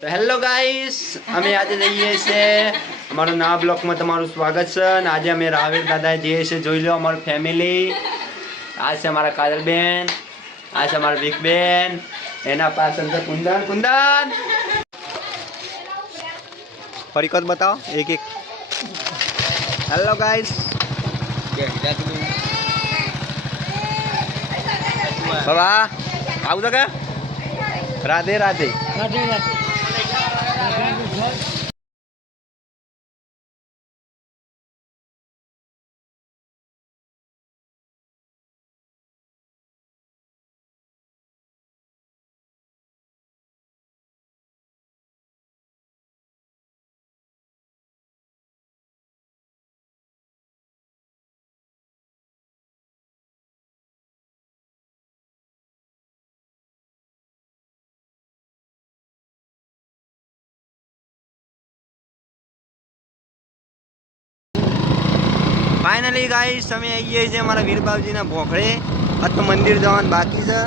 तो hello guys अमे आज जઈએ છે અમારું નવા બ્લોકમાં તમારું સ્વાગત છે અને આજે અમે રાવેર દાદા જઈએ છે જોઈ લો અમારું ફેમિલી આ છે અમારા કાજલબેન આ છે અમારા વિકબેન એના પાછળ છે કુંદન કુંદન ફરીકત बताओ एक एक हेलो गाइस बाबा आउ तो क्या राधे राधे राधे राधे फाइनली गाइस समय आइए છે અમારા વીર બાવજીના ભોખડે આ તો મંદિર જવાનું બાકી છે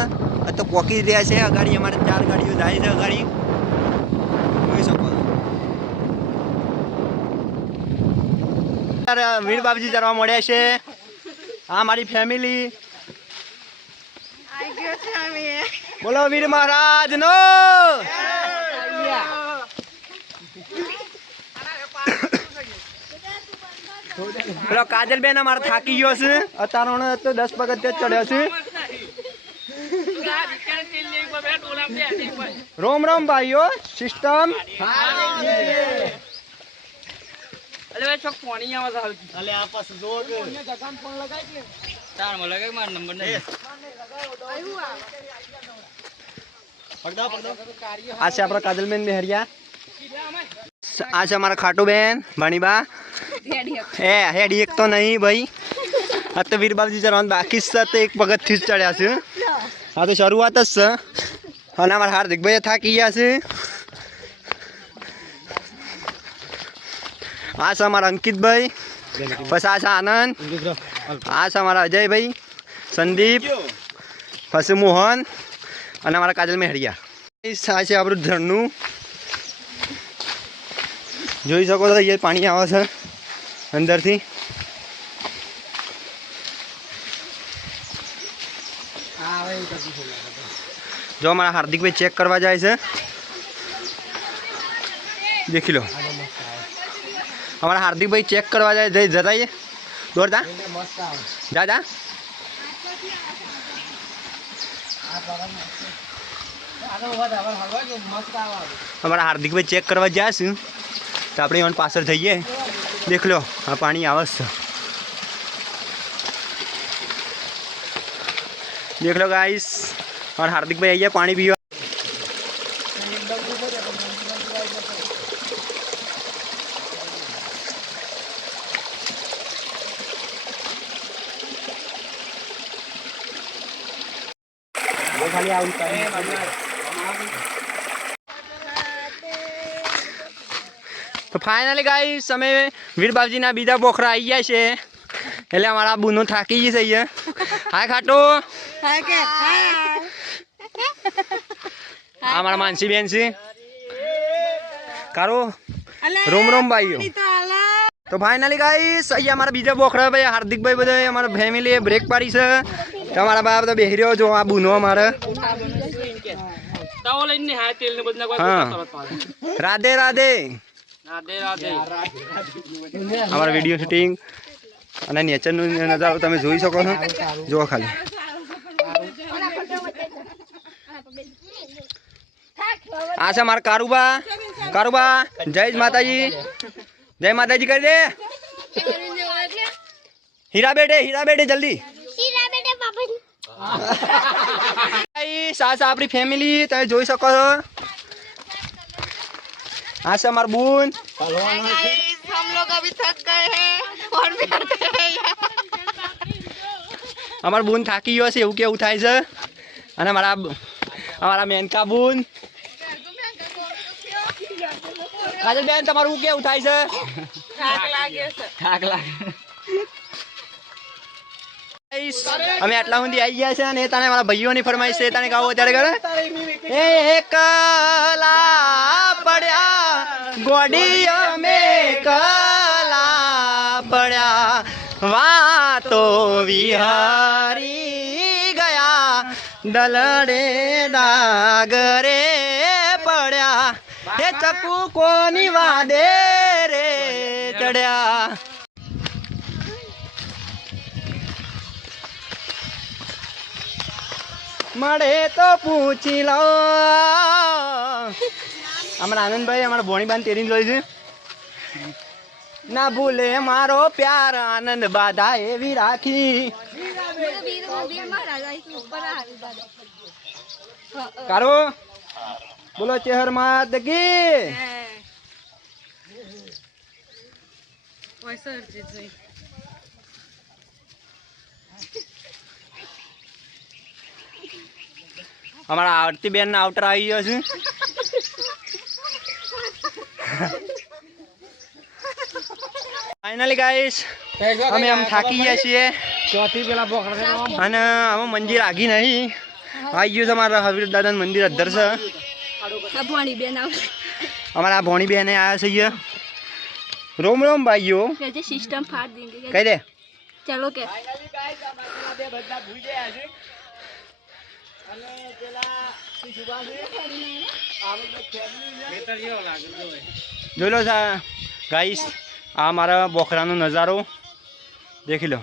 આ તો પોકી રહ્યા છે અગાડી અમારે 4 ગાડીઓ જાય છે અગાડી જોઈ શકો છો વીર બાવજી જવા મળ્યા છે આ મારી ફેમિલી આઈ ગયો છે અમે બોલો વીર મહારાજ નો પેલો કાજલબેન અમારે થાકી ગયો છે અત્યારે તો 10 પગથિયા ચડ્યો છે રોમ રોમ ભાઈઓ સિસ્ટમ અલે ભાઈ છોક પાણી આવે છે અલે આ પાસ જો કે જગાન ફોન લગાઈ કે તાર માં લગાઈ માર નંબર નહીં પડદા આ છે આપણા કાજલબેન મેહરિયા આ છે हमारा खाटू बहन भाणीबा हेडी एक तो नहीं भाई आ तो वीर बाबजी चढ़वा बाकी तो एक पगथी चढ़्या છે हाँ तो शुरुआत ज છે અને અમારા હાર્दिक भाई થાકી ગયા છે આ છે અમારા અંકિત ભાઈ પછી આ છે આનંદ આ છે અમારા અજય ભાઈ સંદીપ પછી મોહન અને અમારા કાજલ મેહરિયા આ છે આપણું ઝરણું જોઈ શકો છો ये पानी આવે છે અંદરથી जो हमारा हार्दिक भाई चेक करवा जाए से देख लो हमारा हार्दिक भाई चेक करवा जाए जताइए दौड़ता जा जा हमारा हार्दिक भाई चेक करवा जाए तो अपने यहाँ पासर थी देख लो हाँ पानी आवश देख लो गाइस और हार्दिक भाई आइए पानी पीवा तो फाइनली गाइस समय वीर बाबजी ना बीजा बोखरा आई गया है એટલે અમારા બુનો થાકી ગઈ છે હાય ખાટો હાય કે અમારા માનસી બેન છે કારો રોમ રોમ ભાઈઓ તો फाइनली गाइस અહીંયા અમારા બીજા બોખરા ભાઈ હાર્दिक ભાઈ બધા અમારા ફેમિલી બ્રેક પાડી છે તમારા બાપ તો બેહી રહ્યો જો આ બુનો અમારે તાવો લઈને હાય તેલ ને બદના કોઈ રાધે રાધે રાધે રાધે અમારા વિડિયો શૂટિંગ અને નેચરનો નજારો તમે જોઈ શકો છો જો ખાલી આ છે મારા કારુબા કારુબા જય માતાજી કરી દે હીરા બેટે જલ્દી હીરા બેટે પાપા સાસા આપણી ફેમિલી તમે જોઈ શકો છો આ છે માર બૂન हम लोग अभी थक गए हैं और बैठे हैं અમાર બૂન થાકી ગયો છે એવું કેવું થાય છે અને અમારા મેનકા બૂન કાજલ બેન તમારું કેવું થાય છે થાક લાગે અમે આટલા સુધી આવી ગયા છે અને તને મારા ભાઈઓની ફરમાઈશ છે તને ગાવો અત્યારે કરે એ એકલા ગોડીઓ મેં કલા પડ્યા વાતો વિહારી ગયા દલડે ડાગરે પડ્યા એ ચકુ કોની વાદે રે ચડ્યા મળે તો પૂછી લો અમારા આનંદભાઈ અમારા ભોણીબાન તેરીને જોઈ છે ના ભૂલે મારો પ્યાર આનંદ બાધા એવી રાખી કારો બોલો ચેહર માત કી અમારા આરતી બેન ના આઉટર આવી ગયો છે ફાઇનલી ગાઈસ અમે આમ થાકી ગયા છીએ અને આમાં મંદિર આગી નહીં આવી ગયું છે અમારા હવીર દાદા મંદિર અધર છે અમારા ભોણી બેન આવ્યા છે અહીંયા રોમ રોમ ભાઈઓ सिस्टम फाड़ देंगे કહી દે चलो के જોઈ લો ગાઈસ આ મારા બોખરાનો નજારો દેખી લો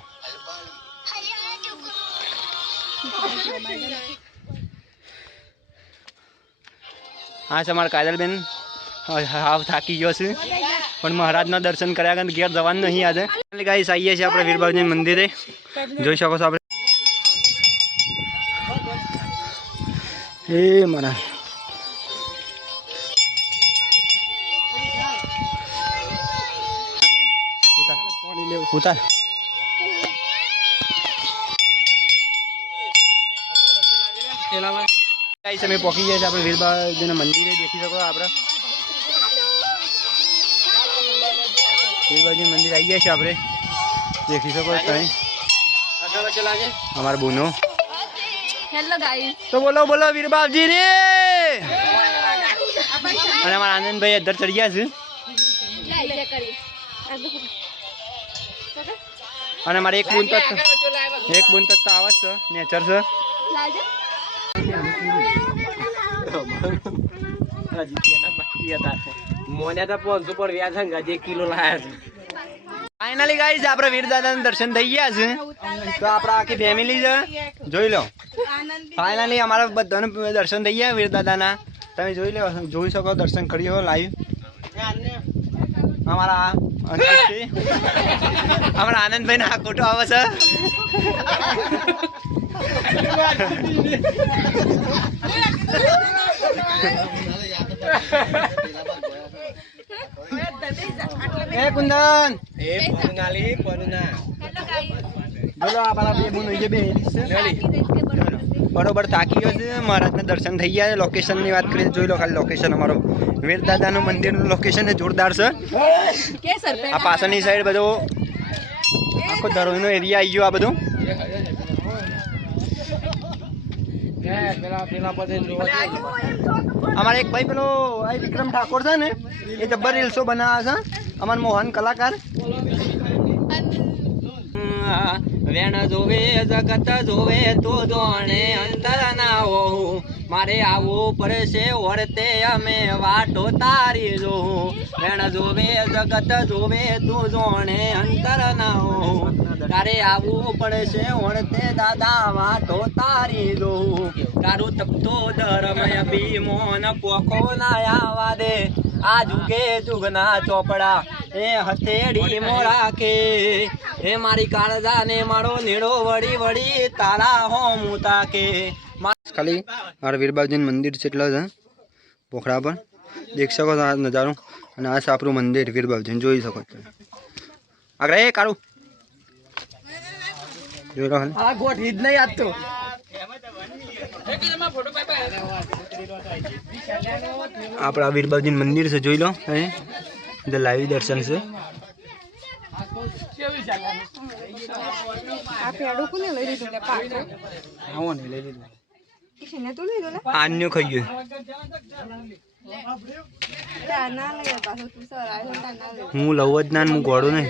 હા છે અમારા કાજલબેન હાવ થાકી ગયો છે પણ મહારાજના દર્શન કર્યા વગર ઘેર જવાનું નહીં આજે ગાઈસ આવીએ છીએ આપણે વીરબાબુજી મંદિરે જોઈ શકો છો આપણે એ મારા ઉતાર ગાઈસ અમે પહોંચી ગયા છે આપણે વીરબાબુજીના મંદિરે દેખી શકો આપણે વીરબાબુજી મંદિર આવી ગયા છે આપણે દેખી શકો તમે અમારા બોનો हेलो गाइस તો બોલો બોલો વીરબાબુજી રે અને અમારા આનંદભાઈ અધર ચડી ગયા છે અને મારે એક બૂન તત્વ આવે છે નેચર છે મોને તો 500 પર વ્યાજ હંગા 1 કિલો લાયા છે ફાઇનલી ગાઈસ આપણે વીર દાદાના દર્શન થઈ ગયા છે તો આપણા આખી ફેમિલી છે જોઈ લો ફાઇનલી અમારા બધાને દર્શન થઈ ગયા વીર દાદાના તમે જોઈ શકો દર્શન કરી હો લાઈવ અમારા અમારા આનંદભાઈ ના ખોટો આવે છે એ કુંદન એ પરુનાલી પરુના બોલો આ પાલા બે બોનો જે બે બરોબર થાકી ગયો છે મહારાજના દર્શન થઈ ગયા લોકેશનની વાત કરીએ જોઈ લો ખાલી લોકેશન અમારો વીર દાદાનું મંદિરનું લોકેશન જોરદાર છે આ પાછળની સાઈડ બધો આખો ધરોઈનો એરિયા આવી ગયો આ બધું અમારે એક ભાઈ પેલો વિક્રમ ઠાકોર છે ને એ જબ્બર રીલ્સો બનાવે છે અમારા મોહન કલાકાર વેણ જોવે જગત જોવે તો જોણે અંતર ના હોવું મારે આવવું પડશે ઓરતે અમે વાટો તારી જોવું વેણ જોવે જગત જોવે તો જોણે અંતર ના હોવું તારે આવવું પડશે ઓરતે દાદા વાટો તારી જોવું તારું તપતો ધર્મય ભીમોન પોખો ના આવા દે આ જુગે જુગના ચોપડા એ હથેળી મોરા કે એ મારી કાળજા ને મારો નીડો વળી વળી તારા હો મુતા કે ખાલી મારા વીરબાબુજીનું મંદિર છે એટલે છે પોખરા પર દેખ શકો છો આ નજારો અને આ છે આપણું મંદિર વીરબાબુજીનું જોઈ શકો છો આગળ એ કાળું જોઈ લો આ ગોઠી જ નહીં આજ તો આપણા વીરબાબુજીનું મંદિર છે જોઈ લો એ લાઈવ દર્શન છે આન્યો ખાઈ ગયું હું લઉં જ ના હું ગોળું નહીં.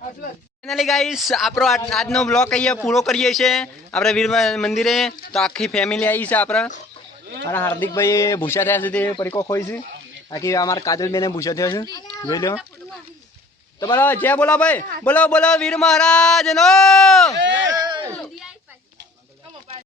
ફાઇનલી ગાઈસ આપણો આજનો બ્લોગ અહીંયા પૂરો કરીએ છીએ આપણે વીર મંદિરે. તો આખી ફેમિલી આવી છે આપણે. મારા હાર્દિકભાઈ ભૂસા થયા છે તે પરીકો ખોઈ છે. આખી અમારા કાજલબેને ભૂસા થયો છે જોઈ લો. તો બોલો જય બોલો ભાઈ, બોલો બોલો વીર મહારાજ નો.